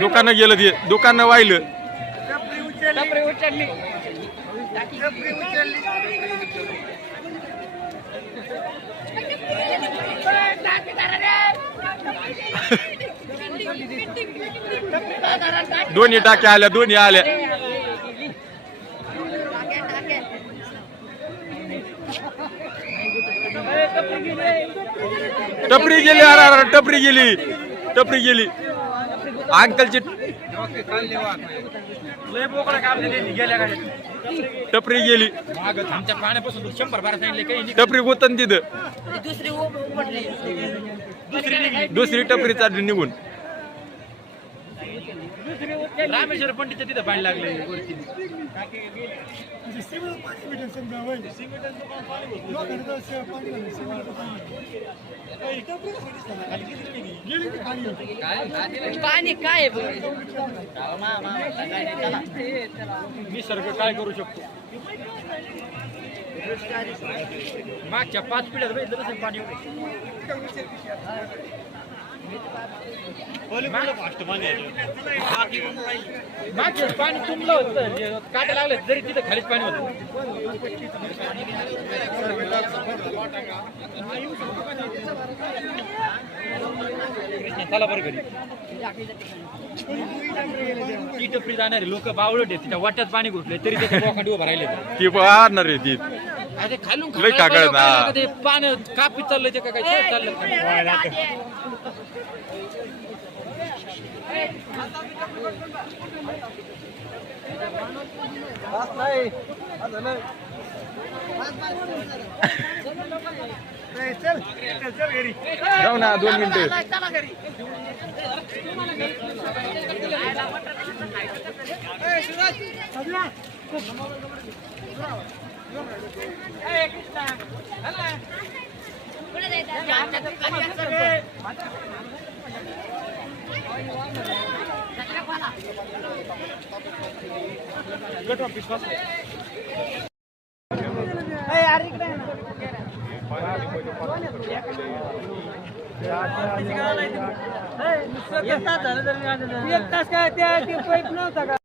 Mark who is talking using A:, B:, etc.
A: दुकान गेलं
B: ते. दुकानं वाहिलं.
A: टपरी उचलली.
B: दोन्ही टाक्या आल्या दोन्ही आल्या. टपरी गेली अरे अरे टपरी गेली. टपरी गेली. अंकलची टपरी गेली.
C: आमच्या पाण्यापासून शंभर बारा सांगितले.
B: टपरी गुतन तिथं.
A: दुसरी
B: टपरी चालली निघून.
C: रामेश्वर पंडितच्या तिथं पाणी लागले.
A: पाणी काय.
C: निसर्ग काय करू शकतो? मागच्या पाच पिढ्यात पाणी मागच्या पाणी तुंबलं होतं. जे लागलं जरी तिथं खालीच पाणी होतं. चला बरं घरी. ती टपरी जाणारे लोक बावळट आहेत. तिच्या वाट्यात पाणी घुसले तरी त्याच्या बोखांडी उभं राहिले
B: ती पाहणार आहे ती.
C: अरे खालून
B: लय टाकळत,
C: खायला
B: हा.
C: ते पान कापीत चाललंय ते का काय? शेत चाललं
B: जाऊ ना दोन मिनिटं.
A: चला घरी एक तास काय त्या पाईप नव्हता का?